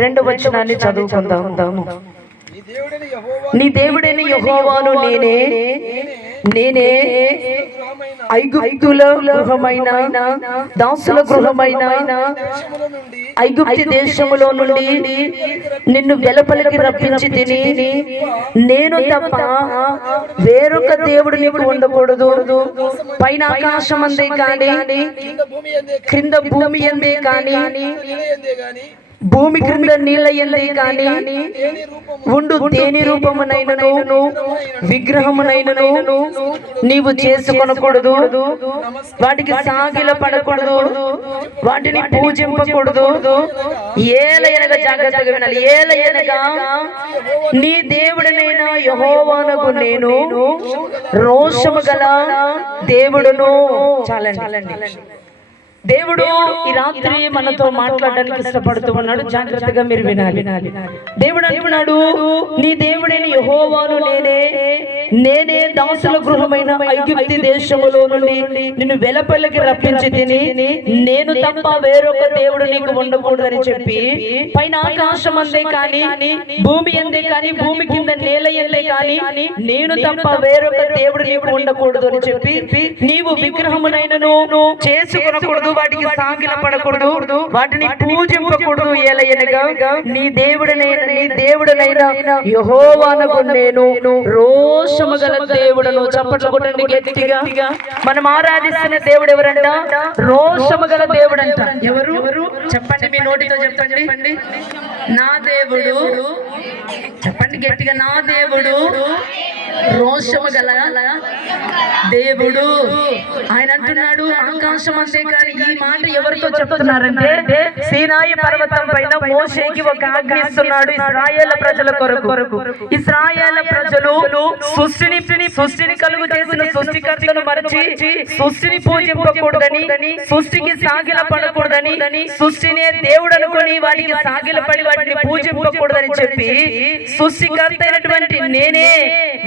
రెండు వచనాన్ని చదువుకుందాము. నీ దేవుడైన యెహోవాను నేనే. నేనే ఐగుప్తుల గృహమైన దాసుల గృహమైన ఐగుప్తి దేశములో నుండి నిన్ను వెలపలికి రప్పించి తిని నేను తప్ప వేరొక దేవుడు నీకు ఉండకూడదు. పైన ఆకాశం అందే కానీ క్రింద భూమి ఎందే కానీ భూమి క్రింద నీళ్ళ ఎందే కానీ ఉండు దేని రూపమునైనను విగ్రహమునైనను నీవు చేసుకొనకూడదు వాటికి సాగిల పడకూడదు వాటిని పూజింపకూడదు ఏలయనగా జాగ్రత్తగా వినాలి ఏలయనగా నీ దేవుడనైన యహోవానకు నేను రోషము గల దేవుడును. చాలండి. దేవుడు ఈ రాత్రి మనతో మాట్లాడడానికి ఇష్టపడుతూ ఉన్నాడు. జాగ్రత్తగా మీరు వినాలి. దేవుడు అంటున్నాడు నీ దేవుడైన యహోవాను నేనే నేనే దాసుల గృహమైన ఐగుప్తి దేశములో నుండి నిన్ను వెలపల్లికి రప్పించి తిని నేను తప్ప వేరొక దేవుడు నీకు ఉండకూడదని చెప్పి పైన ఆకాశం అందే కానీ భూమి అందే కానీ భూమి కింద నేల ఎందే కానీ నేను తప్ప వేరొక దేవుడు నీకు ఉండకూడదు అని చెప్పి నీవు విగ్రహమునైనను చేసుకొనకూడదు వాటికి సాగిల పడకూడదు వాటిని పూజింపకూడదు ఏలయనగా. నీ దేవుడనైన నీ దేవుడనైన యహోవానకు నేను రోషము గల దేవుడను చప్పట్లు కొట్టండి గట్టిగా. మనం ఆరాధిస్తున్న దేవుడు ఎవరంట రోషము గల దేవుడంట. ఎవరు? చెప్పండి మీ నోటితో చెప్పండి. నా దేవుడు. చెప్పండి గట్టిగా. నా దేవుడు. రోషము గల దేవుడు. ఆయన అంటున్నాడు ఆకాశం అంతే కానీ ఈ మాట ఎవరితో చెప్తున్నారంటే సీనాయి పర్వతం పైన మోషేకి ఒక ఆజ్ఞ ఇస్తున్నాడు ఇస్రాయేల్ ప్రజల కొరకు. కొరకు ఇస్రాయేల్ ప్రజలు సృష్టిని సృష్టిని కలుగు చేసిన సృష్టికర్తను మరచి సృష్టిని పూజింపకూడదని సృష్టికి సాగిల పడకూడదని సృష్టినే దేవుడు అనుకుని వాటికి సాగిల పడి వాటిని పూజింపకూడదని చెప్పి సృష్టికర్త అయినటువంటి నేనే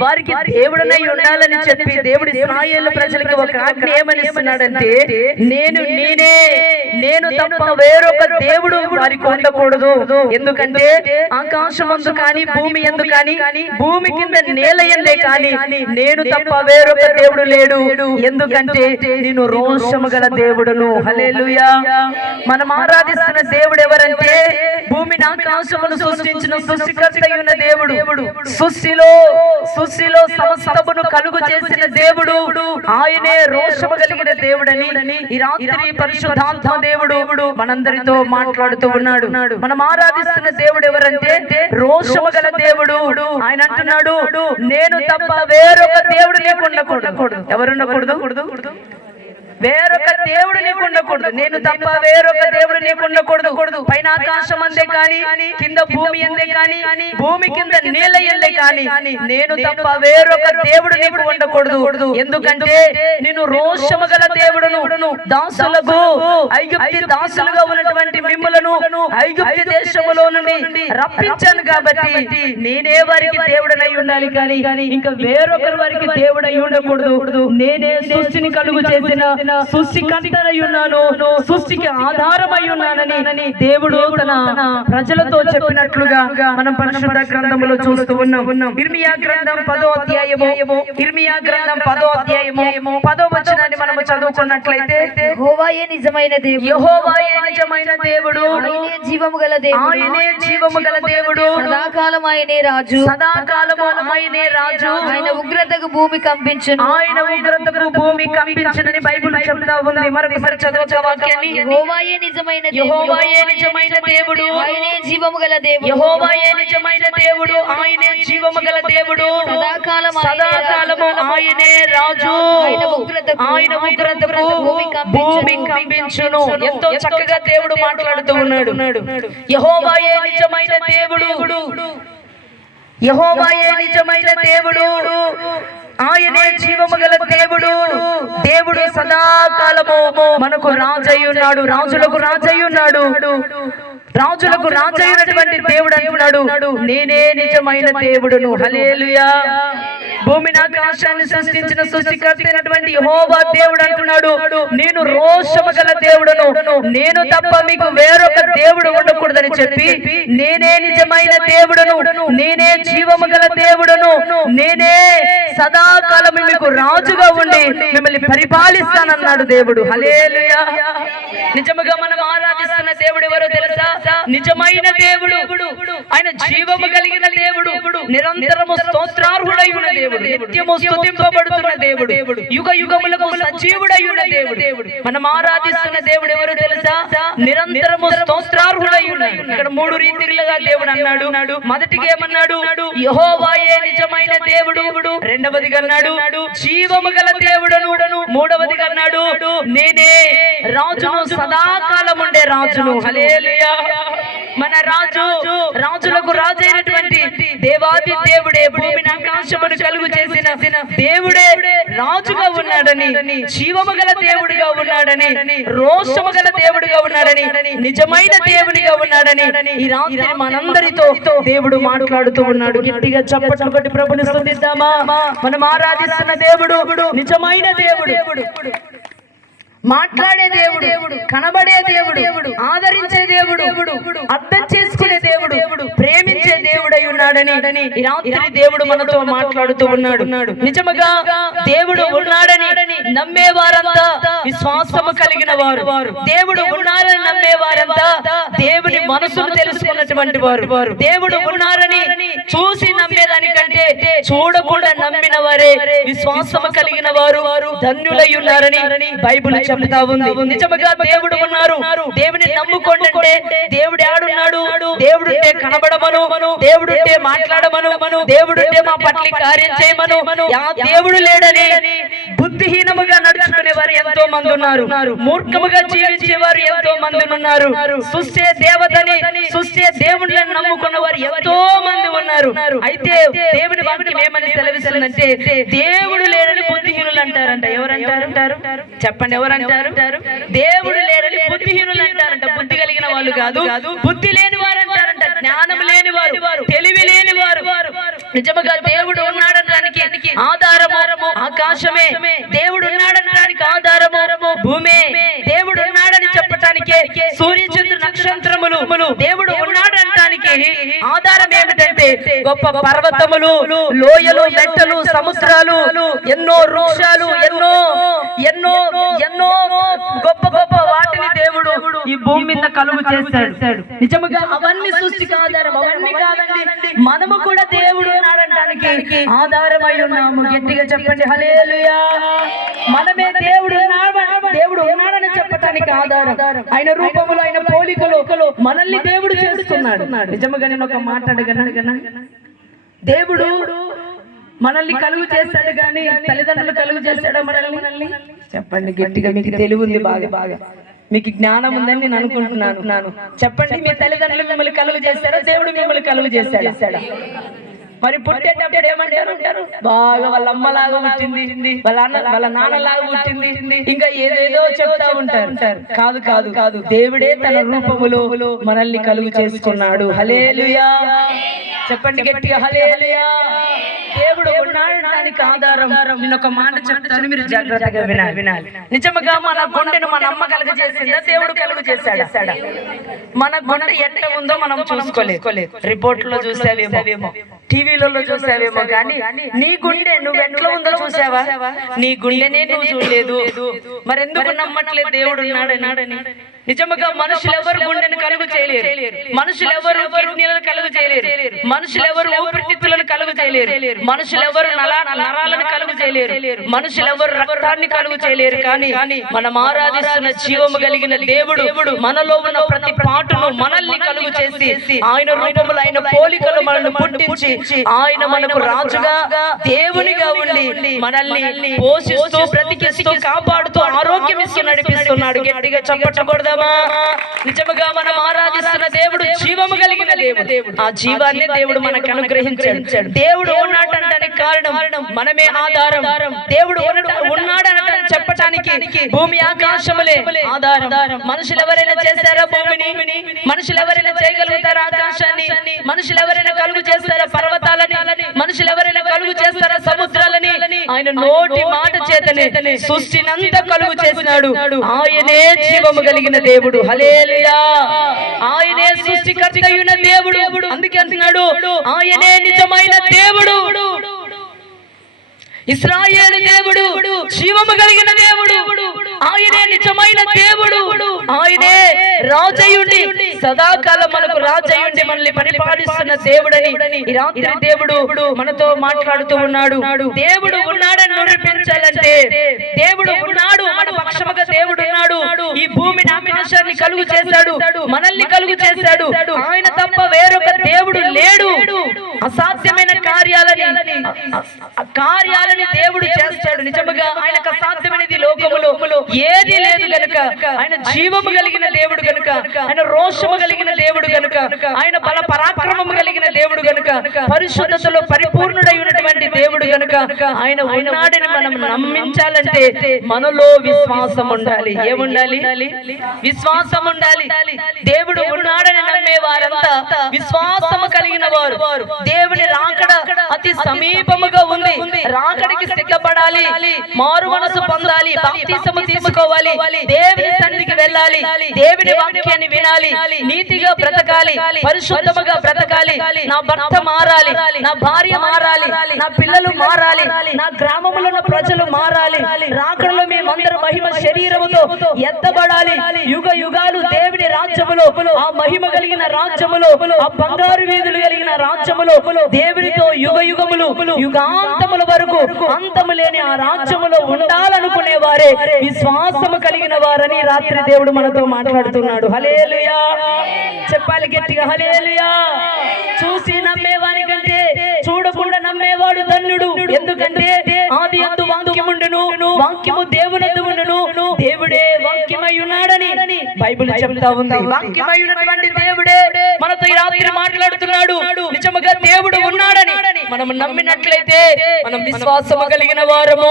వారి వారికి దేవుడనై ఉండాలని చెప్పి దేవుడు ఇస్రాయేల్ ప్రజలకి ఒక ఆజ్ఞ ఏమని ఇస్తున్నాడంటే నేను నేనే నేను తప్ప వేరొక దేవుడు వారికి ఉండకూడదు. ఎందుకంటే ఆకాశమందు కానీ భూమి ఎందు కానీ భూమి కింద నేల ఎందే కానీ నేను తప్ప వేరొక దేవుడు లేడు. ఎందుకంటే నేను రోషము గల దేవుడును. హలేలుయా మనం ఆరాధిస్తున్న దేవుడు ఎవరంటే భూమిని ఆకాశమును సృష్టించిన సృష్టికర్త అయిన దేవుడు. సృష్టిలో సృష్టి సృష్టిలో సమస్తమును కలుగు చేసిన దేవుడు ఆయనే రోషము కలిగిన దేవుడని ఈ రాత్రి పరిశుద్ధాత్మ దేవుడు మనందరితో మాట్లాడుతూ ఉన్నాడు. మనం ఆరాధిస్తున్న దేవుడు ఎవరంటే రోషము గల దేవుడు. ఆయన అంటున్నాడు నేను తప్ప వేరొక దేవుడు లేకుండా ఉండకూడదు. ఎవరు ఉండకూడదు? వేరొక దేవుడు నీకు ఉండకూడదు. నేను తప్ప వేరొక దేవుడు నీకు ఉండకూడదు. పైన ఆకాశం అందే కానీ కింద భూమి అందే కానీ భూమి కింద నీళ్ళ ఎందే కానీ నేను తప్ప వేరొక దేవుడు నీకు ఉండకూడదు. ఎందుకంటే నేను రోషము గల దేవుడును దాసులకు ఐగుప్తి దాసులుగా ఉన్నటువంటి మిమ్మలను ఐగుప్తి దేశములో నుండి రప్పించాను కాబట్టి నేనే వారికి దేవుడనై ఉండాలి కానీ ఇంకా వేరొకరు వారికి దేవుడై ఉండకూడదు. నేనే సృష్టిని కలుగు చేసిన సృష్టికర్తనై ఉన్నాను సృష్టికి ఆధారమై ఉన్నానని దేవుడు తన ప్రజలతో చెప్పినట్లుగా మనం పరిశుద్ధ గ్రంథములో చూస్తూ ఉన్నాం. ఇర్మియా గ్రంథం పదో అధ్యాయము ఇర్మియా గ్రంథం పదో అధ్యాయము పదో వచనాన్ని మనము చదువుకున్నట్లయితే యెహోవాయే నిజమైన దేవుడు. యెహోవాయే నిజమైన దేవుడు. ఆయనే జీవము గల దేవుడు. ఆయనే జీవము గల దేవుడు. సదాకాలం ఆయనే రాజు. సదాకాలము ఆయనే రాజు. ఆయన ఉగ్రతకు భూమి కంపించును. ఆయన ఉగ్రతకు భూమి కంపించనని బైబిల్ చెప్తా ఉంది. మరొకసారి చదవచ్చు ఆ వాక్యాన్ని. యెహోవాయే నిజమైన దేవుడు. యెహోవాయే నిజమైన దేవుడు. ఆయనే జీవము గల దేవుడు. యెహోవాయే నిజమైన దేవుడు. ఆయనే జీవము గల దేవుడు. సదాకాలం ఆయనే సదాకాలము ఆయనే రాజు. ఆయన ఉగ్రతకు ఆయన ఉగ్రతకు భూమి కంపించును. ఎంతో చక్కగా దేవుడు మాట్లాడుతూ ఉన్నాడు. యెహోవాయే నిజమైన దేవుడు? యెహోవాయే నిజమైన దేవుడు? ఆయనే జీవము గల దేవుడు. దేవుడు సదాకాలము మనకు రాజై ఉన్నాడు. రాజులకు రాజై ఉన్నాడు. రాజులకు రాజైనటువంటి దేవుడు అంటున్నాడు. నేనే నిజమైన దేవుడును. హలేలుయా భూమిని ఆకాశాన్ని సృష్టించిన సృష్టికర్త అయినటువంటి యెహోవా దేవుడు అంటున్నాడు. నేను రోషము గల దేవుడును. నేను తప్ప మీకు వేరొక దేవుడు ఉండకూడదని చెప్పి నేనే నిజమైన దేవుడును. నేనే జీవము గల దేవుడును. నేనే సదా సదాకాలం మీకు రాజుగా ఉండి మిమ్మల్ని పరిపాలిస్తానన్నాడు దేవుడు. హలేలుయా నిజముగా మనం ఆరాధిస్తున్న దేవుడు ఎవరో తెలుసా? నిజమైన దేవుడు. ఆయన జీవము కలిగిన దేవుడు. నిరంతరము స్తోత్రార్హుడై ఉన్న దేవుడు. నిత్యము స్తుతింపబడుతున్న దేవుడు. యుగ యుగములకు సజీవుడై ఉన్న దేవుడు. మనం ఆరాధిస్తున్న దేవుడు ఎవరు తెలుసా? నిరంతరము స్తోత్రార్హుడై ఉన్న. ఇక్కడ మూడు రీతిలుగా దేవుడు అన్నాడు. మొదటిగా ఏమన్నాడు? యహోవాయే నిజమైన దేవుడు. రెండవదిగా అన్నాడు జీవము గల దేవుడను మూడవదిగా అన్నాడు నేనే రాజును సదాకాలం ఉండే రాజును. మన రాజు రాజులకు రాజు అయినటువంటి దేవాది దేవుడే భూమిని ఆకాశమును కలుగు చేసిన దేవుడే రాజుగా ఉన్నాడని జీవము గల దేవుడిగా ఉన్నాడని రోషము గల దేవుడిగా ఉన్నాడని నిజమైన దేవుడిగా ఉన్నాడని ఈ రాత్రి మనందరితో దేవుడు మాట్లాడుతూ ఉన్నాడు. గట్టిగా చప్పట్లు కొట్టి ప్రభుని స్తుతిద్దామా మనం ఆరాధిస్తున్న దేవుడు నిజమైన దేవుడు. మాట్లాడే దేవుడు కనబడే దేవుడు ఆదరించే దేవుడు అర్థం చేసుకునే దేవుడు ప్రేమించే దేవుడై ఉన్నాడని రాత్రి దేవుడు మనతో మాట్లాడుతూ ఉన్నాడు. నిజముగా దేవుడు ఉన్నాడని నమ్మే వారంతా విశ్వాసము కలిగిన వారు. దేవుడు ఉన్నారని నమ్మే వారంతా దేవుని మనసును తెలుసుకున్నటువంటి వారు. దేవుడు ఉన్నారని చూసి నమ్మేదానికంటే చూడకుండా నమ్మిన వారే విశ్వాసము కలిగిన వారు ధన్యులై ఉన్నారని బైబుల్ చెబుతా ఉంది. నిజముగా దేవుడు ఉన్నారు. దేవుని నమ్ముకోండి దేవుడు ఆడున్నాడు దేవుడు కనబడమను. దేవుడు మాట్లాడమను. దేవుడు మా పట్ల కార్యం చేయమను. దేవుడు లేడని భక్తిహీనముగా నడుచుకునే వారు ఎంతో మంది ఉన్నారు. మూర్ఖముగా జీవించే వారు ఎంతో మంది ఉన్నారు. సృష్టి దేవతని సృష్టి దేవుడిని నమ్ముకున్న వారు ఎంతో మంది ఉన్నారు. అయితే దేవుని వాక్యం ఏమని సెలవిస్తుందంటే దేవుడు లేడని బుద్ధిహీనులు అంటారంట. ఎవరంటారు? చెప్పండి ఎవరంటారు? దేవుడు లేడని బుద్ధిహీనులు అంటారంట. బుద్ధి కలిగిన వాళ్ళు కాదు. బుద్ధి లేని వారు అంటారంట. జ్ఞానం లేని వారు. తెలివి లేని వారు. నిజముగా దేవుడు ఉన్నాడనడానికి ఆధారము ఆకాశమే దేవుడు ఉన్నాడనడానికి ఆధారము. భూమి. దేవుడు ఉన్నాడని చెప్పటానికి సూర్య చంద్ర నక్షత్రములు. దేవుడు ఉన్నాడనడానికి ఆధారం ఏమిటంటే గొప్ప పర్వతములు లోయలు మెట్టలు సముద్రాలు ఎన్నో వృక్షాలు ఎన్నో ఎన్నో ఎన్నో గొప్ప గొప్ప వాటిని దేవుడు ఈ భూమి మీద కలుగు చేశాడు. నిజముగా అవన్నీ సృష్టికి ఆధారం. అవన్నీ కాదండి మనము కూడా దేవుడు ఉన్నాడని ఉన్నాడనడానికి ఆధారమై ఉన్నాము. గట్టిగా చెప్పండి. హలేలుయా మనమే దేవుడు. దేవుడు. ఉన్నాడని చెప్పటానికి ఆధారం. ఆయన రూపములు ఆయన పోలికలు మనల్ని దేవుడు చేస్తున్నాడు. నిజముగా నేను ఒక మాట అడగనా? దేవుడు మనల్ని కలుగు చేస్తాడు కానీ తల్లిదండ్రులు కలుగు చేస్తాడా మనల్ని? చెప్పండి గట్టిగా. మీకు తెలివి ఉంది బాగా. బాగా. మీకు జ్ఞానం ఉందని నేను అనుకుంటున్నాను. చెప్పండి మీ తల్లిదండ్రులు మిమ్మల్ని కలుగు చేస్తారా? దేవుడు మిమ్మల్ని కలుగు చేస్తాడా? మరి పుట్టేటప్పుడు ఏమంటారు? బాగా వాళ్ళ అమ్మలాగా పుట్టింది వాళ్ళ అన్న వాళ్ళ నాన్నలాగా పుట్టింది. ఇంకా ఏదేదో చెప్తా ఉంటారు. కాదు కాదు కాదు. దేవుడే తన రూపములో మనల్ని కలుగు చేసుకున్నాడు. హలేలుయా చెప్పండి గట్టిగా హలేలుయా దేవుడు ఉన్నాడడానికి ఆధారం. నేను ఒక మాట చెప్తాను మీరు జాగ్రత్తగా వినాలి. వినాలి. నిజముగా మన గుండెను మన అమ్మ కలుగు చేసిందా దేవుడు కలుగు చేశాడా మన గుండె ఎంత ఉందో మనం చూసుకోలేదు. రిపోర్ట్లో చూసావేమో. టీవీలలో చూసావేమో కానీ నీ గుండె నువ్వు ఎట్లా ఉందో చూసావా? నీ గుండెనే నువ్వు చూడలేదు. మరెందుకు నమ్మట్లేదు దేవుడు ఉన్నాడని? నిజముగా మనుషులు ఎవరు గుండెను కలుగు చేయలేరు. మనుషులు ఎవరు కిడ్నీలను కలుగు చేయలేరు. మనుషులు ఎవరు కలుగు చేయలేరు. మనుషులు ఎవరు నరాలను కలుగు చేయలేరు. మనుషులు ఎవరు రక్తాన్ని కలుగు చేయలేరు కానీ మనం ఆరాధిస్తున్న జీవము కలిగిన దేవుడు మనలో ఉన్న ప్రతి పాటును మనల్ని కలుగు చేసి ఆయన రూపములు ఆయన పోలికలు మనల్ని పుట్టించి ఆయన మనకు రాజుగా దేవునిగా ఉండి మనల్ని పోషిస్తూ బ్రతికిస్తూ కాపాడుతూ ఆరోగ్యం ఇస్తూ నడిపిస్తున్నాడు. గట్టిగా చప్పట్టకూడదామా నిజముగా మనం ఆరాధిస్తున్న దేవుడు జీవము కలిగిన దేవుడు. ఆ జీవాన్ని దేవుడు మనకు అనుగ్రహించాడు. దేవుడు ఉన్నాడంటానికి కారణం మనమే ఆధారం. దేవుడు ఉన్నాడనటానికి చెప్పటానికి భూమి ఆకాశములే ఆధారం. మనుషులు ఎవరైనా చేశారా భూమిని? మనుషులు ఎవరైనా చేయగలుగుతారా ఆకాశాన్ని? మనుషులు ఎవరైనా కలుగు చేస్తారా పర్వతాలని? మనుషులు ఎవరైనా కలుగు చేస్తారా సముద్రాలని? ఆయన నోటి మాట చేతనే సృష్టినంతా కలుగు చేసినాడు. ఆయనే జీవము కలిగిన దేవుడు. హలేలుయా ఆయనే సృష్టికర్త అయిన దేవుడు. అందుకే అంటున్నాడు. ఆయనే నిజమైన దేవుడు. ఇస్రాయేలు దేవుడు శివము కలిగిన దేవుడు. ఆయనే నిజమైన దేవుడు. ఆయనే రాజయుండి సదాకాలం మనకు రాజయుండి మనల్ని పరిపాలిస్తున్న దేవుడని ఈ రాత్రి దేవుడు మనతో మాట్లాడుతూ ఉన్నాడు. దేవుడు ఉన్నాడని నిరూపించాలంటే దేవుడు ఉన్నాడు మన పక్షముగా దేవుడు ఉన్నాడు. ఈ భూమిని ఆకాశాన్ని కలుగు చేశాడు మనల్ని కలుగు చేశాడు. ఆయన తప్ప వేరొక దేవుడు లేడు. అసాధ్యమైన కార్యాలని కార్యాలని అ- దేవుడు చేస్తాడు. నిజముగా ఆయనకు అసాధ్యమైనది లోకములో ఏది లేదు గనుక. ఆయన జీవము కలిగిన దేవుడు గనుక. ఆయన రోషము కలిగిన దేవుడు గనుక. ఆయన బల పరాక్రమము కలిగిన దేవుడు గనుక. పరిశుద్ధతలో పరిపూర్ణుడై ఉన్నటువంటి దేవుడు గనుక. ఆయన ఉన్నాడని మనం నమ్మించాలంటే మనలో విశ్వాసం ఉండాలి. ఏముండాలి? విశ్వాసం ఉండాలి. దేవుడు ఉన్నాడని నమ్మే వారంతా విశ్వాసము కలిగిన వారు. దేవుని రాకడ అతి సమీపముగా ఉంది. రాక రాకడికి సిద్ధపడాలి మారు మనసు పొందాలి. బాప్తిసము తీసుకోవాలి. దేవుని సన్నిధికి వెళ్ళాలి. దేవుని వాక్యాన్ని వినాలి. నీతిగా బ్రతకాలి. పరిశుద్ధముగా బ్రతకాలి. నా భర్త మారాలి. నా భార్య మారాలి. నా పిల్లలు మారాలి. నా గ్రామంలో ఉన్న ప్రజలు మారాలి. రాకడలో మేమందరం మహిమ శరీరముతో ఎత్తబడాలి. యుగ యుగాలు దేవుని రాజ్యములో ఆ మహిమ కలిగిన రాజ్యములో ఆ బంగారు వీధులు కలిగిన రాజ్యములో దేవునితో యుగ యుగములు యుగాంతముల వరకు అంతము లేని ఆ రాజ్యములో ఉండాలనుకునే వారే విశ్వాసము కలిగిన వారని రాత్రి దేవుడు మనతో మాట్లాడుతున్నాడు. హలేలుయా చెప్పాలి గట్టిగా హలేలుయా చూసి నమ్మేవాని కంటే చూడకుండా నమ్మేవాడు ధన్యుడు. ఎందుకంటే ఆది అందు వాక్యముండును వాక్యము దేవునందు ఉండును. దేవుడే వాక్యమై ఉన్నాడని బైబిల్ చెప్తా ఉంది. వాక్యమై ఉన్నటువంటి దేవుడే మనతో ఈ రాత్రి మాట్లాడుతున్నాడు. నిజముగా దేవుడు ఉన్నాడు. మనం నమ్మినట్లయితే మనం విశ్వాసము కలిగిన వారము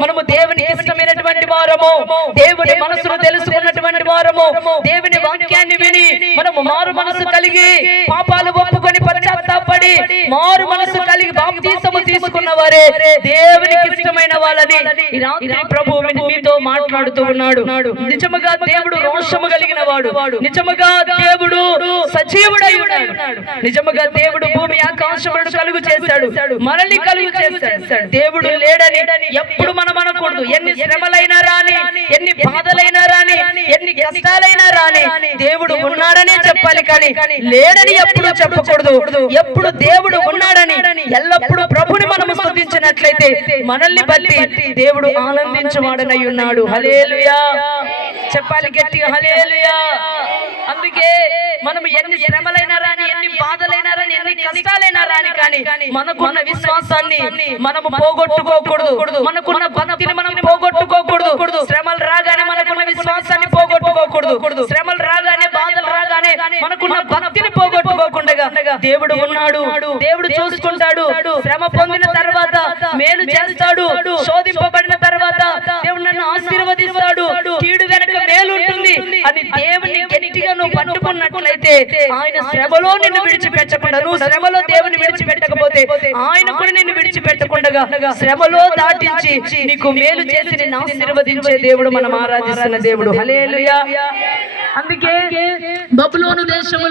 మనము దేవునికి ఇష్టమైనటువంటి వారము దేవుని మనసును తెలుసుకున్నటువంటి వారము దేవుని వాక్యాన్ని విని మనము మారు మనసు కలిగి పాపాలు ఒప్పుకొని పశ్చాత్తాపడి మారు మనసు కలిగి బాప్తీసము తీసుకున్న వారే దేవునికి ఇష్టమైన వాళ్ళని ప్రభు మీతో మాట్లాడుతూ ఉన్నాడు. నిజముగా దేవుడు రోషము కలిగిన వాడు. నిజముగా దేవుడు సజీవుడై ఉన్నాడు. నిజముగా దేవుడు భూమి ఆకాశములను కలుగు చేశాడు. మనల్ని కలుగు చేశాడు దేవుడు లేడని ఎప్పుడు మనం అనకూడదు. ఎన్ని శ్రమలైనా రాని ఎన్ని బాధలైనా రాని ఎన్ని కష్టాలైనా రాని దేవుడు ఉన్నాడనే చెప్పాలి కానీ లేడని ఎప్పుడు చెప్పకూడదు. ఎప్పుడు దేవుడు ఉన్నాడని ఎల్లప్పుడూ ప్రభుని మనము స్తుతించినట్లయితే మనల్ని బట్టి దేవుడు ఆనందించువాడనై ఉన్నాడు. హలేలుయా చెప్పాలి గట్టిగా హలేలుయా అందుకే మనం ఎన్ని శ్రమలైనా రాని ఎన్ని బాధలైనా రాని ఎన్ని కష్టాలైనా రాని కానీ మనకున్న విశ్వాసాన్ని మనము పోగొట్టుకోకూడదు. మనకున్న భక్తిని మనం పోగొట్టుకోకూడదు. శ్రమలు రాగానే మనకున్న విశ్వాసాన్ని పోగొట్టుకోకూడదు. శ్రమలు రాగానే బాధలు రాగానే మనకున్న భక్తిని పోగొట్టుకోకుండా దేవుడు ఉన్నాడు. దేవుడు చూసుకుంటాడు. శ్రమ పొందిన తర్వాత మేలు చేస్తాడు. శోధింపబడిన తర్వాత దేవుడు నన్ను ఆశీర్వదిస్తాడు. కీడు వెనక మేలు ఉంటుంది అని నువ్వు పట్టుకున్నట్లయితే ఆయన శ్రమలో నిన్ను విడిచిపెట్టకుండా నువ్వు శ్రమలో దేవుని విడిచిపెట్టకపోతే ఆయన కూడా నిన్ను విడిచిపెట్టకుండా శ్రమలో దాటించి నీకు మేలు చేసి నిన్ను ఆశీర్వదించే దేవుడు మనం ఆరాధిస్తున్న దేవుడు. హలేలుయా అందుకే బబులోను దేశంలో